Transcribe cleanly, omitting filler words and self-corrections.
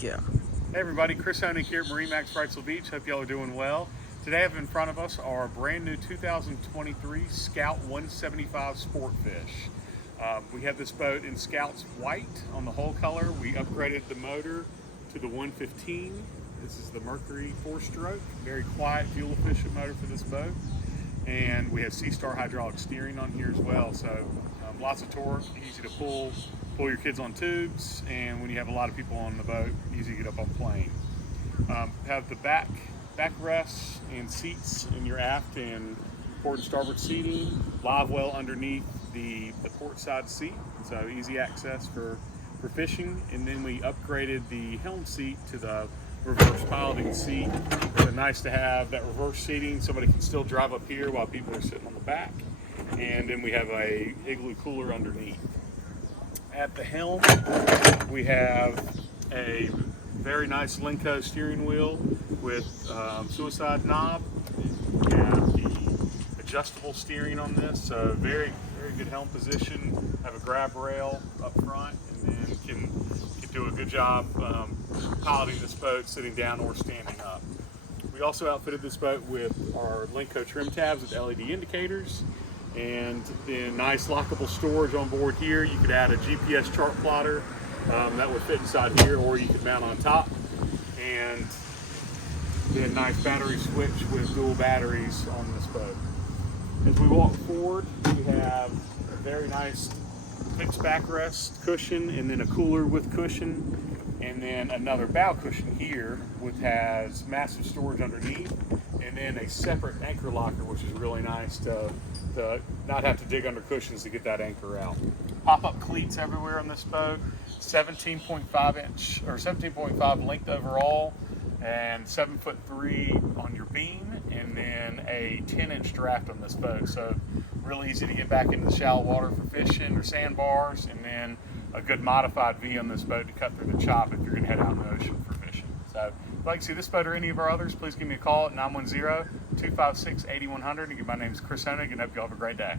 Thank you. Hey everybody, Chris Honig here at MarineMax Wrightsville Beach. Hope y'all are doing well. Today I have in front of us our brand new 2023 Scout 175 Sportfish. We have this boat in Scout's white on the hull color. We upgraded the motor to the 115. This is the Mercury 4-stroke, very quiet, fuel efficient motor for this boat. And we have C-Star hydraulic steering on here as well. So lots of torque, easy to pull your kids on tubes, and when you have a lot of people on the boat, easy to get up on plane. Have the backrest and seats in your aft and port and starboard seating, live well underneath the port side seat, so easy access for fishing. And then we upgraded the helm seat to the reverse piloting seat. So nice to have that reverse seating. Somebody can still drive up here while people are sitting on the back. And then we have a igloo cooler underneath. At the helm, we have a very nice Lenco steering wheel with suicide knob. We have the adjustable steering on this, so very good helm position. Have a grab rail up front, and then can do a good job piloting this boat sitting down or standing up. We also outfitted this boat with our Lenco trim tabs with LED indicators, and then nice lockable storage on board here. You could add a GPS chart plotter that would fit inside here, or you could mount on top. And then nice battery switch with dual batteries on this boat. As we walk forward, we have a very nice fixed backrest cushion, and then a cooler with cushion, and then another bow cushion here, which has massive storage underneath, and then a separate anchor locker, which is really nice to not have to dig under cushions to get that anchor out. Pop-up cleats everywhere on this boat, 17.5 inch or 17.5 length overall, and 7'3" on your beam, and then a 10-inch draft on this boat. So really easy to get back into the shallow water for fishing or sandbars, and then a good modified V on this boat to cut through the chop if you're going to head out in the ocean for fishing. So if you'd like to see this boat or any of our others, please give me a call at 910-256-8100. Again, my name is Chris Honig, and I hope you all have a great day.